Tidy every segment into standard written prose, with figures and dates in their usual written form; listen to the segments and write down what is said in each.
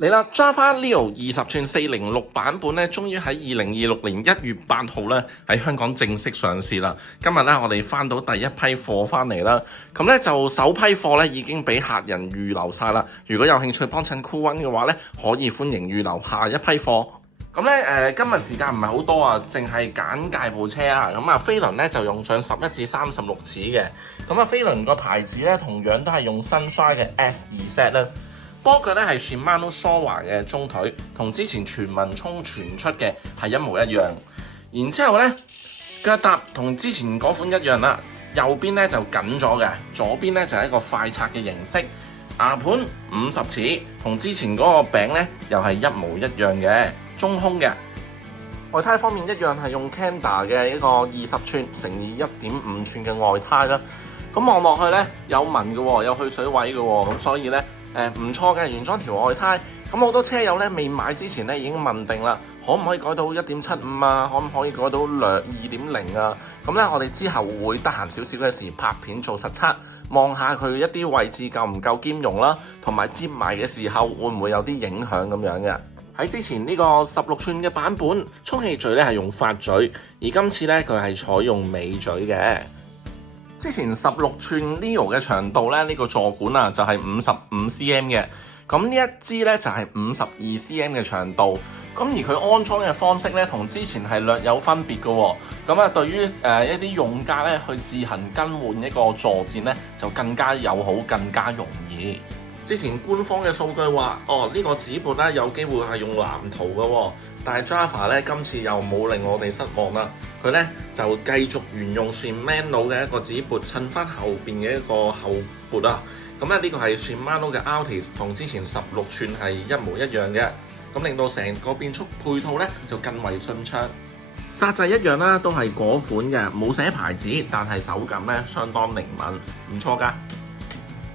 嚟啦，Java Neo 20寸406版本咧，終於喺2026年1月8號咧喺香港正式上市啦。今日咧，我哋翻到第一批貨翻嚟啦。咁咧就首批貨咧已經俾客人預留晒啦。如果有興趣幫襯 Coolone 嘅話咧，可以歡迎預留下一批貨。咁咧今日時間唔係好多啊，淨係簡介部車啊。咁啊，飛輪咧就用上11至36齒嘅。咁啊，飛輪個牌子咧同樣都係用 Sunshine 嘅 S2Z 啦。波腳咧係 Shimano Showa 嘅中腿，同之前傳聞中傳出嘅係一模一樣。然之後咧腳踏同之前嗰款一樣啦，右邊咧就緊咗嘅，左邊咧就係一個快拆嘅形式。牙盤50齒，同之前嗰個柄咧又係一模一樣嘅，中空嘅。外胎方面一樣係用 Kenda 嘅一個20寸乘以1.5寸嘅外胎啦。咁望落去咧有紋嘅喎，有去水位嘅喎，咁所以咧唔錯嘅原裝條外胎。咁好多車友咧未買之前咧已經問定啦，可唔可以改到 1.75 啊？可唔可以改到2.0啊？咁咧我哋之後會得閒少少嘅時拍片做實測，望下佢一啲位置夠唔夠兼容啦，同埋接埋嘅時候會唔會有啲影響咁樣嘅。喺之前呢個16寸嘅版本，充氣嘴咧係用發嘴，而今次咧佢係採用尾嘴嘅。之前16寸 Neo 嘅長度咧，呢個座管啊就係55cm 嘅，咁呢一支咧就係52cm 嘅長度，咁而佢安裝嘅方式咧同之前係略有分別嘅喎，咁啊對於一啲用家咧去自行更換一個座墊咧就更加友好，更加容易。之前官方嘅數據話，呢個指撥咧有機會係用藍圖嘅喎，但係 Java 咧今次又冇令我哋失望啦。佢咧就繼續沿用 Shimano 嘅一個指撥，襯翻後邊嘅一個後撥啊。咁咧呢個係 Shimano 嘅 Altis，同之前16寸係一模一樣嘅。咁令到成個變速配套咧就更為順暢。剎掣一樣啦，都係嗰款嘅，冇寫牌子，但係手感咧相當靈敏，唔錯㗎。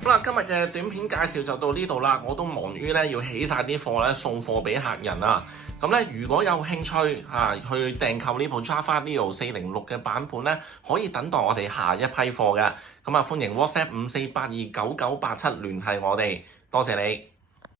好啦，今日嘅短片介紹就到呢度啦。我都忙於咧要起晒啲貨咧送貨俾客人啊。咁咧如果有興趣去訂購呢部 Java Neo 406嘅版本咧，可以等待我哋下一批貨嘅。咁啊歡迎 WhatsApp 54829987聯繫我哋，多謝你。